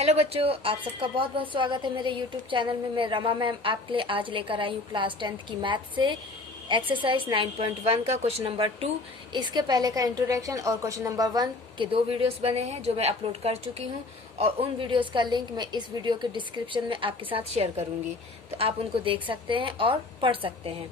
Hello बच्चों, आप सबका बहुत बहुत स्वागत है मेरे यूट्यूब चैनल में। मैं रमा मैम आपके लिए आज लेकर आई हूँ क्लास 10th की मैथ से एक्सरसाइज 9.1 का क्वेश्चन नंबर 2। इसके पहले का इंट्रोडक्शन और क्वेश्चन नंबर 1 के 2 वीडियोस बने हैं जो मैं अपलोड कर चुकी हूँ, और उन वीडियोस का लिंक मैं इस वीडियो के डिस्क्रिप्शन में आपके साथ शेयर करूँगी, तो आप उनको देख सकते हैं और पढ़ सकते हैं।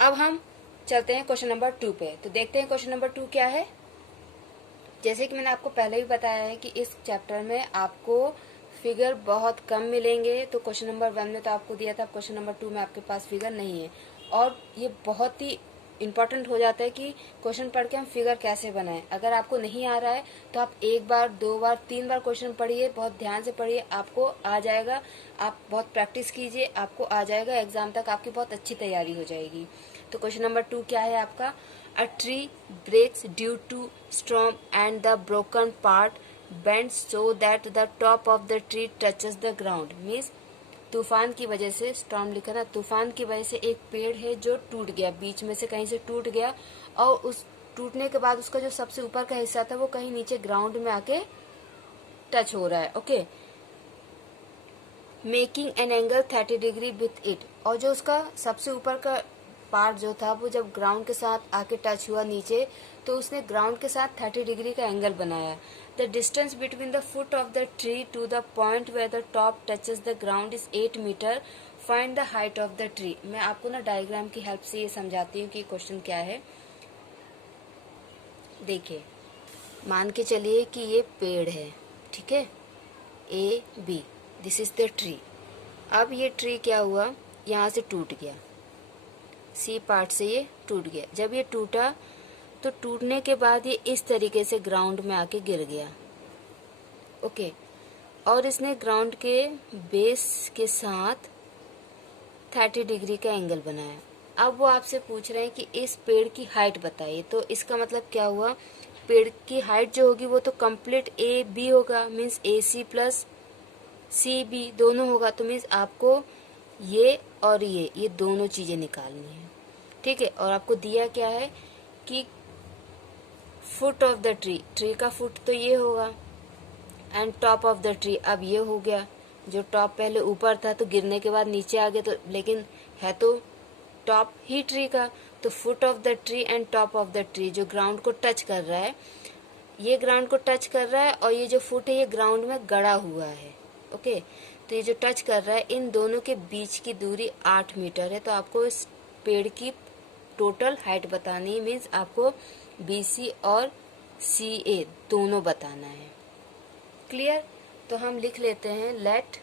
अब हम चलते हैं क्वेश्चन नंबर 2 पे, तो देखते हैं क्वेश्चन नंबर 2 क्या है। जैसे कि मैंने आपको पहले भी बताया है कि इस चैप्टर में आपको फिगर बहुत कम मिलेंगे। तो क्वेश्चन नंबर 1 में तो आपको दिया था, क्वेश्चन नंबर 2 में आपके पास फिगर नहीं है, और ये बहुत ही इम्पोर्टेंट हो जाता है कि क्वेश्चन पढ़ के हम फिगर कैसे बनाएं। अगर आपको नहीं आ रहा है तो आप 1 बार 2 बार 3 बार क्वेश्चन पढ़िए, बहुत ध्यान से पढ़िए, आपको आ जाएगा। आप बहुत प्रैक्टिस कीजिए, आपको आ जाएगा। एग्जाम तक आपकी बहुत अच्छी तैयारी हो जाएगी। तो क्वेश्चन नंबर 2 क्या है आपका। A tree breaks due to storm and the broken part bends so that the top of the tree touches the ground. Means तूफान की वजह से, स्टॉर्म लिखा ना, तूफान की वजह से एक पेड़ है जो टूट गया, बीच में से कहीं से टूट गया, और उस टूटने के बाद उसका जो सबसे ऊपर का हिस्सा था वो कहीं नीचे ग्राउंड में आके टच हो रहा है। Okay, making an angle 30 degree with it. और जो उसका सबसे ऊपर का पार्ट जो था वो जब ग्राउंड के साथ आके टच हुआ नीचे, तो उसने ग्राउंड के साथ 30 डिग्री का एंगल बनाया। The distance between the foot of the tree to the point where the top touches the ground is 8 metre. Find the height of the tree. मैं आपको ना डायग्राम की हेल्प से ये समझाती हूँ कि क्वेश्चन क्या है। देखिए, मान के चलिए कि ये पेड़ है, ठीक है, A B, this is the tree. अब ये ट्री क्या हुआ, यहाँ से टूट गया, सी पार्ट से ये टूट गया। जब ये टूटा तो टूटने के बाद ये इस तरीके से ग्राउंड में आके गिर गया। ओके, और इसने ग्राउंड के बेस के साथ 30 डिग्री का एंगल बनाया। अब वो आपसे पूछ रहे हैं कि इस पेड़ की हाइट बताइए। तो इसका मतलब क्या हुआ, पेड़ की हाइट जो होगी वो तो कंप्लीट ए बी होगा, मीन्स ए सी प्लस सी बी दोनों होगा। तो मीन्स आपको ये और ये दोनों चीजें निकालनी है, ठीक है। और आपको दिया क्या है कि foot of the tree, tree का फुट तो ये होगा, and top of the tree, अब ये हो गया, जो टॉप पहले ऊपर था तो गिरने के बाद नीचे आ गया, तो लेकिन है तो टॉप ही ट्री का। तो foot of the tree and top of the tree, जो ग्राउंड को टच कर रहा है, ये ग्राउंड को टच कर रहा है, और ये जो फुट है ये ग्राउंड में गड़ा हुआ है। ओके, तो ये जो टच कर रहा है, इन दोनों के बीच की दूरी 8 मीटर है। तो आपको इस पेड़ की टोटल हाइट बतानी है, मीन्स आपको बी सी और सी ए दोनों बताना है। क्लियर। तो हम लिख लेते हैं, let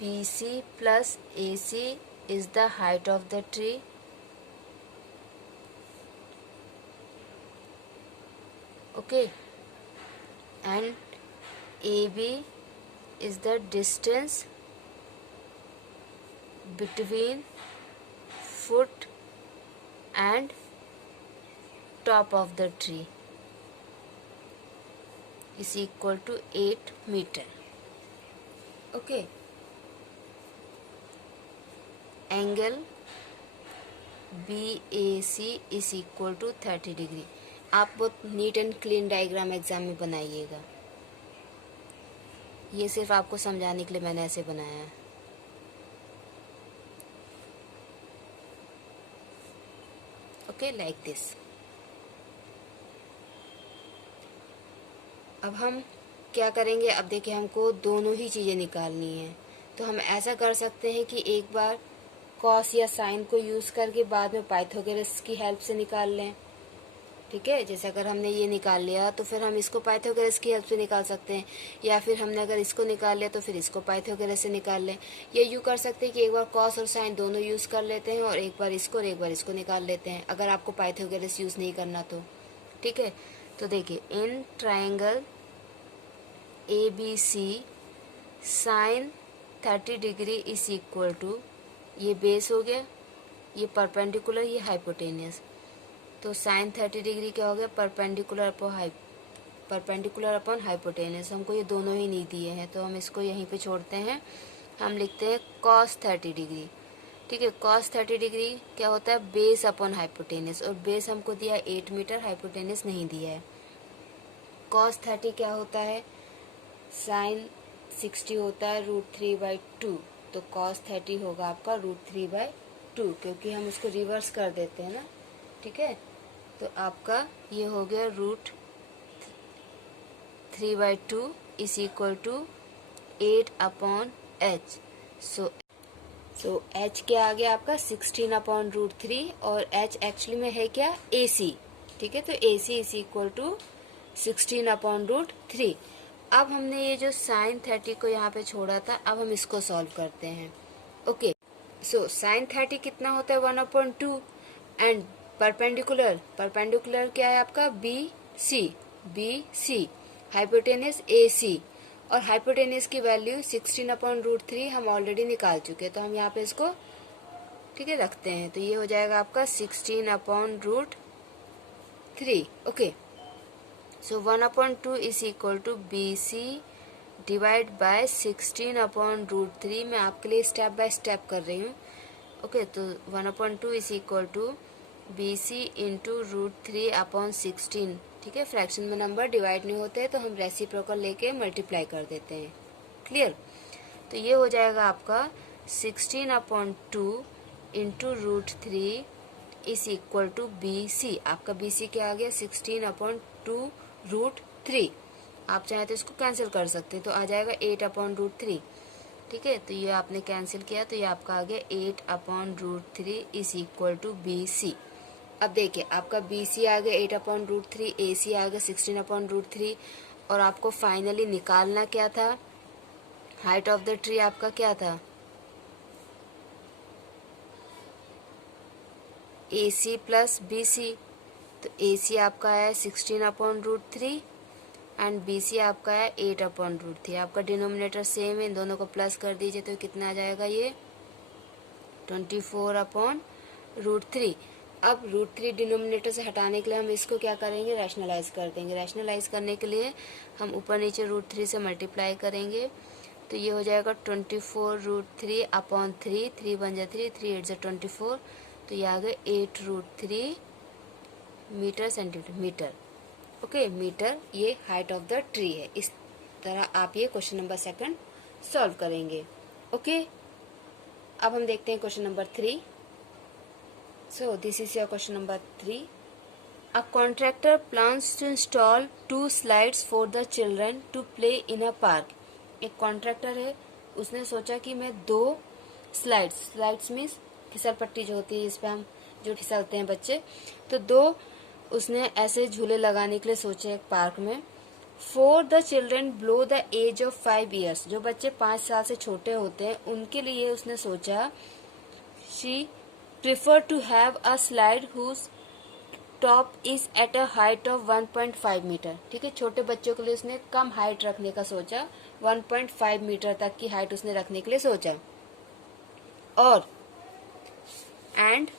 B C plus A C is the height of the tree, okay, and A B is the distance between foot and top of the tree is equal to 8 meter. Okay, angle BAC is equal to 30 degree. आप बहुत neat and clean diagram exam में बनाइएगा। ये सिर्फ आपको समझाने के लिए मैंने ऐसे बनाया है। Okay, like this. अब हम क्या करेंगे, अब देखिए हमको दोनों ही चीज़ें निकालनी है। तो हम ऐसा कर सकते हैं कि एक बार कॉस या साइन को यूज़ करके बाद में पाइथागोरस की हेल्प से निकाल लें, ठीक है। जैसे अगर हमने ये निकाल लिया तो फिर हम इसको पाइथागोरस की हेल्प से निकाल सकते हैं, या फिर हमने अगर इसको निकाल लिया तो फिर इसको पाइथागोरस से निकाल लें। या यूँ कर सकते हैं कि एक बार कॉस और साइन दोनों यूज़ कर लेते हैं, और एक बार इसको और एक बार इसको निकाल लेते हैं, अगर आपको पाइथागोरस यूज़ नहीं करना तो, ठीक है। तो देखिए, in triangle A B C sine 30 degree is equal to, ये बेस हो गया, ये परपेंडिकुलर, ये हाइपोटेनियस। तो साइन 30 डिग्री क्या हो गया, परपेंडिकुलर अपॉन हाइपोटेनियस। हमको ये दोनों ही नहीं दिए हैं तो हम इसको यहीं पे छोड़ते हैं। हम लिखते हैं कॉस 30 डिग्री, ठीक है। कॉस 30 डिग्री क्या होता है, बेस अपॉन हाइपोटेनियस, और बेस हमको दिया 8 मीटर, हाइपोटेनियस नहीं दिया है। कॉस 30 क्या होता है, साइन 60 होता है √3/2, तो कॉस 30 होगा आपका √3/2, क्योंकि हम इसको रिवर्स कर देते हैं ना, ठीक है। तो आपका ये हो गया √3/2 is equal to 8/h। So h क्या आ गया आपका 16/√3, और h एक्चुअली में है क्या, AC, ठीक है। तो AC इज इक्वल टू 16/√3। अब हमने ये जो साइन 30 को यहाँ पे छोड़ा था, अब हम इसको सॉल्व करते हैं। ओके, सो साइन 30 कितना होता है 1/2, एंड परपेंडिकुलर क्या है आपका BC, हाइपोटेनस AC, और हाइपोटेनस की वैल्यू 16/√3 हम ऑलरेडी निकाल चुके हैं, तो हम यहाँ पे इसको ठीक है रखते हैं। तो ये हो जाएगा आपका 16/√3। Okay, so 1/2 is equal to BC divide by 16/√3। मैं आपके लिए स्टेप बाय स्टेप कर रही हूँ। ओके, तो 1/2 is equal to BC into √3/16, ठीक है। फ्रैक्शन में नंबर डिवाइड नहीं होते हैं, तो हम रेसिप्रोकल लेके मल्टीप्लाई कर देते हैं। क्लियर? तो ये हो जाएगा आपका 16/2 into √3 is equal to BC। आपका BC क्या आ गया 16/2√3। आप चाहे तो इसको कैंसिल कर सकते हैं, तो आ जाएगा 8/√3, ठीक है। तो ये आपने कैंसिल किया, तो ये आपका आ गया 8/√3 इज इक्वल टू BC। अब देखिए आपका BC आ गया 8/√3, AC आ गया 16/√3, और आपको फाइनली निकालना क्या था, हाइट ऑफ द ट्री आपका क्या था, AC प्लस BC। तो AC आपका है 16/√3 एंड BC आपका है 8/√3। आपका डिनोमिनेटर सेम है, इन दोनों को प्लस कर दीजिए, तो कितना आ जाएगा ये 24/√3। अब √3 डिनोमिनेटर से हटाने के लिए हम इसको क्या करेंगे, रैशनलाइज कर देंगे। रैशनलाइज करने के लिए हम ऊपर नीचे √3 से मल्टीप्लाई करेंगे, तो ये हो जाएगा 24√3/3, 3 बन जाए 3, 3 8 24, तो ये आ गए 8√3 metre centimetre metre. Okay, metre ये हाइट ऑफ द ट्री है। इस तरह आप ये क्वेश्चन नंबर 2 सॉल्व करेंगे। ओके, अब हम देखते हैं question number 3। So this is your question number 3। A contractor plans to install 2 slides for the children to play in a park. एक कॉन्ट्रैक्टर है, उसने सोचा कि मैं 2 स्लाइड्स मीन्स फिसल पट्टी जो होती है, इस पे हम जो फिसलते हैं बच्चे, तो 2 उसने ऐसे झूले लगाने के लिए सोचे एक पार्क में। For the children below the age of 5 years, जो बच्चे 5 साल से छोटे होते हैं उनके लिए उसने सोचा, she prefer to have a slide whose top is at a height of 1.5 metre. ठीक है, छोटे बच्चों के लिए उसने कम हाइट रखने का सोचा, 1.5 मीटर तक की हाइट उसने रखने के लिए सोचा। और and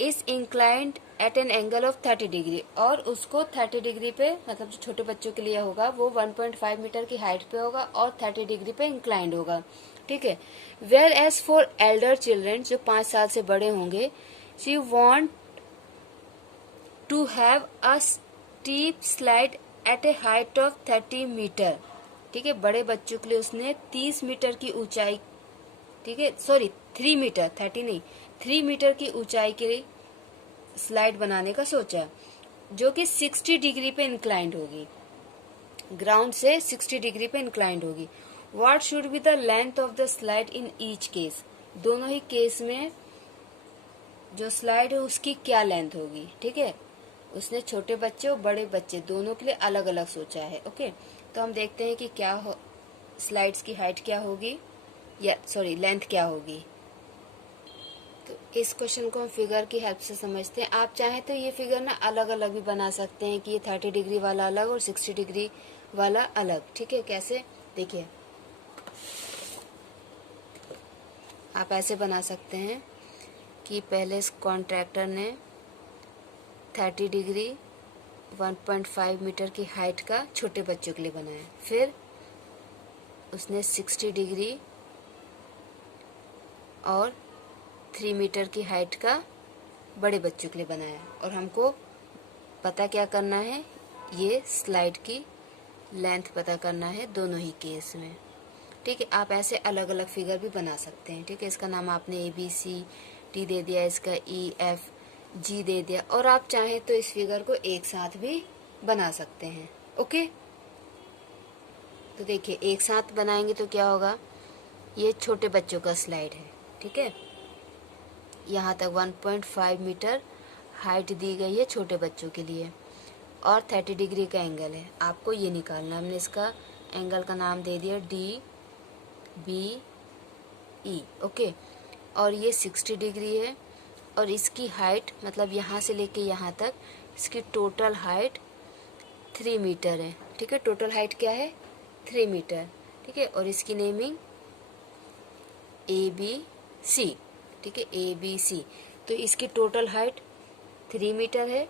is inclined at an angle of 30 degree, और उसको 30 डिग्री पे, मतलब जो छोटे बच्चों के लिए होगा वो 1.5 मीटर की हाइट पे होगा और 30 डिग्री पे इंक्लाइंड होगा। ठीक है, whereas for elder children, जो 5 साल से बड़े होंगे, she want to have a steep slide at a height of 30 metre. ठीक है, बड़े बच्चों के लिए उसने 30 मीटर की ऊंचाई, ठीक है सॉरी 3 मीटर, 30 नहीं, 3 मीटर की ऊंचाई के स्लाइड बनाने का सोचा, जो कि 60 डिग्री पे इंक्लाइंड होगी, ग्राउंड से 60 डिग्री पे इंक्लाइंड होगी। What should be the length of the slide in each case, दोनों ही केस में जो स्लाइड है उसकी क्या लेंथ होगी। ठीक है, उसने छोटे बच्चे और बड़े बच्चे दोनों के लिए अलग अलग सोचा है। ओके, तो हम देखते हैं कि क्या हो, स्लाइड्स की हाइट क्या होगी, या सॉरी लेंथ क्या होगी। तो इस क्वेश्चन को हम फिगर की हेल्प से समझते हैं। आप चाहें तो ये फिगर ना अलग अलग भी बना सकते हैं, कि ये 30 डिग्री वाला अलग और 60 डिग्री वाला अलग। ठीक है, कैसे देखिए, आप ऐसे बना सकते हैं कि पहले इस कॉन्ट्रैक्टर ने 30 डिग्री 1.5 मीटर की हाइट का छोटे बच्चों के लिए बनाया, फिर उसने 60 डिग्री और 3 मीटर की हाइट का बड़े बच्चों के लिए बनाया और हमको पता क्या करना है, ये स्लाइड की लेंथ पता करना है दोनों ही केस में। ठीक है, आप ऐसे अलग अलग फिगर भी बना सकते हैं। ठीक है, इसका नाम आपने ABCD दे दिया, इसका EFG दे दिया, और आप चाहें तो इस फिगर को एक साथ भी बना सकते हैं। ओके, तो देखिए एक साथ बनाएंगे तो क्या होगा, ये छोटे बच्चों का स्लाइड है। ठीक है, यहाँ तक 1.5 मीटर हाइट दी गई है छोटे बच्चों के लिए और 30 डिग्री का एंगल है, आपको ये निकालना है। हमने इसका एंगल का नाम दे दिया DBE। ओके, और ये 60 डिग्री है और इसकी हाइट मतलब यहाँ से लेके यहाँ तक इसकी टोटल हाइट 3 मीटर है। ठीक है, टोटल हाइट क्या है, 3 मीटर। ठीक है, और इसकी नेमिंग ABC। ठीक है, ABC। तो इसकी टोटल हाइट 3 मीटर है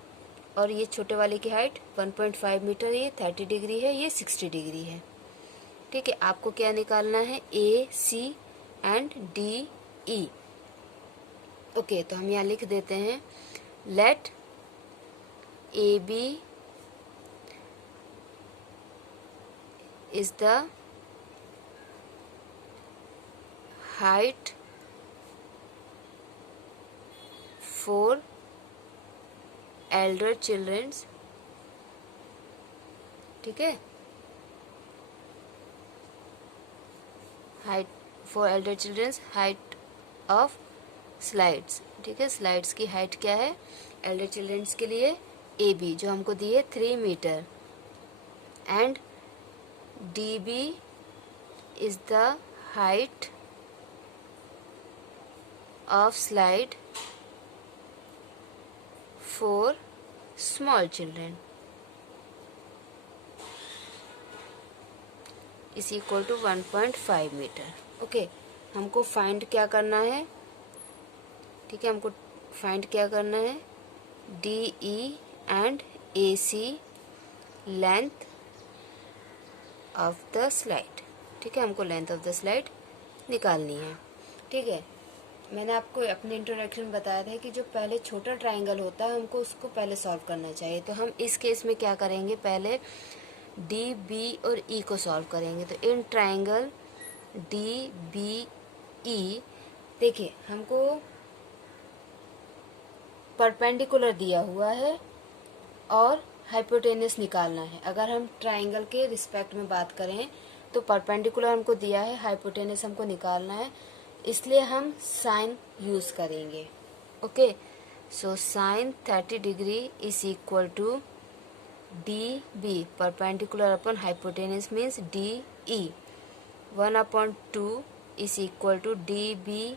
और ये छोटे वाले की हाइट 1.5 मीटर, ये 30 डिग्री है, ये 60 डिग्री है। ठीक है, आपको क्या निकालना है, AC एंड DE। ओके, तो हम यहाँ लिख देते हैं, let AB is the height for elder children। ठीक है, height for elder childrens, height of slides. ठीक है, स्लाइड्स की हाइट क्या है एल्डर चिल्ड्रंस के लिए, AB जो हमको दी है 3 metre, and DB is the height of slide for small children is equal to 1.5 metre. Okay, हमको फाइंड क्या करना है, ठीक है, हमको फाइंड क्या करना है, DE and AC length of the slide. ठीक है, हमको लेंथ ऑफ द स्लाइड निकालनी है। ठीक है, मैंने आपको अपने इंट्रोडक्शन में बताया था कि जो पहले छोटा ट्राइंगल होता है हमको उसको पहले सॉल्व करना चाहिए। तो हम इस केस में क्या करेंगे, पहले DB और E को सॉल्व करेंगे। तो इन ट्राइंगल DBE देखिए हमको परपेंडिकुलर दिया हुआ है और हाइपोटेनस निकालना है। अगर हम ट्राइंगल के रिस्पेक्ट में बात करें तो परपेंडिकुलर हमको दिया है, हाइपोटेनस हमको निकालना है, इसलिए हम साइन यूज करेंगे। Okay, so sine 30 degree is equal to DB perpendicular upon hypotenuse means DE 1/2 is equal to DB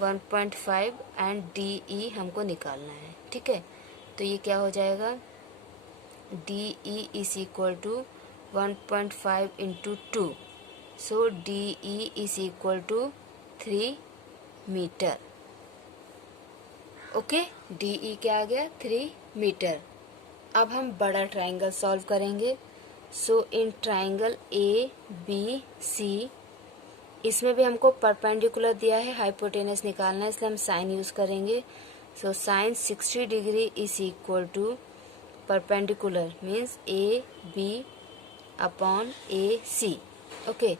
1.5 and DE हमको निकालना है। ठीक है, तो ये क्या हो जाएगा, DE is equal to 1.5 into 2, so DE is equal to 3 metre. Okay, DE क्या आ गया, 3 मीटर। अब हम बड़ा ट्राइंगल सॉल्व करेंगे। सो इन ट्राइंगल ABC इसमें भी हमको परपेंडिकुलर दिया है, हाइपोटेनस निकालना है, इसलिए हम साइन यूज करेंगे। So sine 60 degree is equal to perpendicular means AB upon AC। Okay,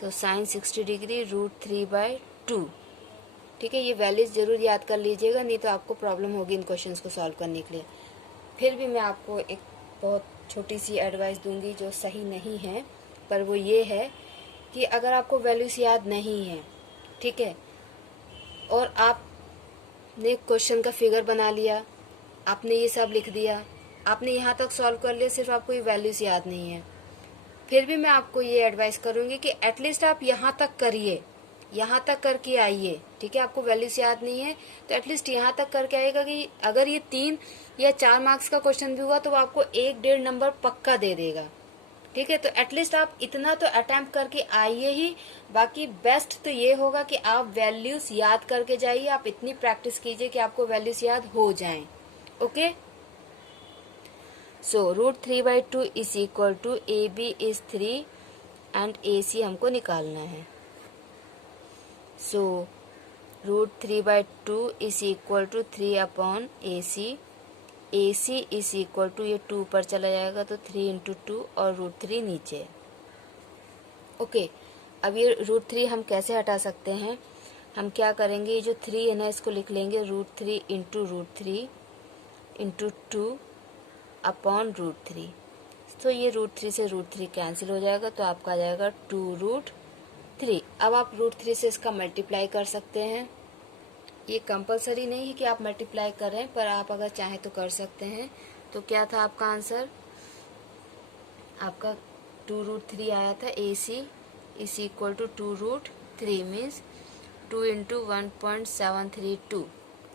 so sine 60 degree √3/2। ठीक है, ये वैल्यूज जरूर याद कर लीजिएगा, नहीं तो आपको प्रॉब्लम होगी इन क्वेश्चंस को सॉल्व करने के लिए। फिर भी मैं आपको एक बहुत छोटी सी एडवाइस दूंगी जो सही नहीं है, पर वो ये है कि अगर आपको वैल्यूज याद नहीं है, ठीक है, और आपने क्वेश्चन का फिगर बना लिया, आपने ये सब लिख दिया, आपने यहाँ तक सॉल्व कर लिया, सिर्फ आपको ये वैल्यूज याद नहीं है, फिर भी मैं आपको ये एडवाइस करूंगी कि एटलीस्ट आप यहाँ तक करिए, यहाँ तक करके आइए। ठीक है, आपको वैल्यूज याद नहीं है तो एटलीस्ट यहाँ तक करके आएगा कि अगर ये 3 या 4 मार्क्स का क्वेश्चन भी हुआ तो वो आपको 1-1.5 नंबर पक्का दे देगा। ठीक है, तो एटलीस्ट आप इतना तो अटेम्प्ट करके आइए ही। बाकी बेस्ट तो ये होगा कि आप वैल्यूज याद करके जाइए, आप इतनी प्रैक्टिस कीजिए कि आपको वैल्यूज याद हो जाएं। Okay, so √3/2 is equal to AB is 3 and AC हमको निकालना है। So √3/2 is equal to 3/AC। AC is equal to, ये 2 पर चला जाएगा तो 3 × 2 और √3 नीचे। ओके, अब ये √3 हम कैसे हटा सकते हैं? हम क्या करेंगे, ये जो 3 है ना, इसको लिख लेंगे √3 × √3 × 2/√3। तो ये √3 से √3 कैंसिल हो जाएगा, तो आपका आ जाएगा 2√3। अब आप √3 से इसका मल्टीप्लाई कर सकते हैं। ये कंपलसरी नहीं है कि आप मल्टीप्लाई करें, पर आप अगर चाहें तो कर सकते हैं। तो क्या था आपका आंसर? आपका 2√3 आया था। AC is equal to 2√3 means 2 × 1.732।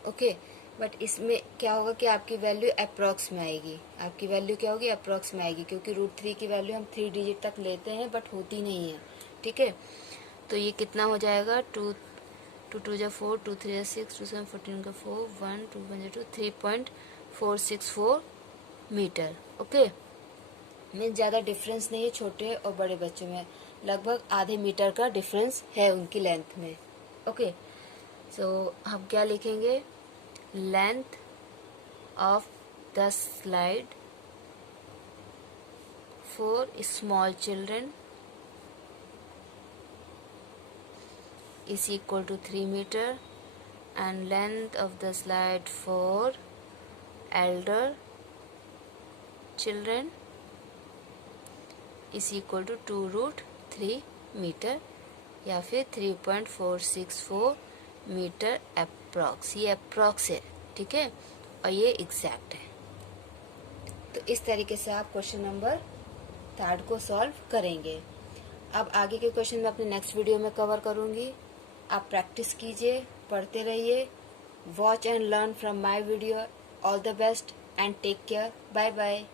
Okay, but इसमें क्या होगा कि आपकी वैल्यू अप्रॉक्स में आएगी। आपकी वैल्यू क्या होगी? अप्रॉक्स में आएगी, क्योंकि √3 की वैल्यू हम 3 डिजिट तक लेते हैं बट होती नहीं है। ठीक है, तो ये कितना हो जाएगा? 2 2 2 जा 4, 2 3 जा 6, 2 7 14 का 4, 1 2 1 2 3.464 मीटर। ओके, में ज़्यादा डिफरेंस नहीं है छोटे और बड़े बच्चों में, लगभग आधे मीटर का डिफरेंस है उनकी लेंथ में। ओके, सो हम क्या लिखेंगे? Length of the slide for small children is equal to 3 meter and length of the slide for elder children is equal to 2√3 metre या फिर 3.464 मीटर अप्रॉक्स। ये अप्रॉक्स है, ठीक है, और ये एग्जैक्ट है। तो इस तरीके से आप क्वेश्चन नंबर 3 को सॉल्व करेंगे। अब आगे के क्वेश्चन मैं अपने नेक्स्ट वीडियो में कवर करूँगी। आप प्रैक्टिस कीजिए, पढ़ते रहिए। Watch and learn from my video. All the best and take care. Bye bye.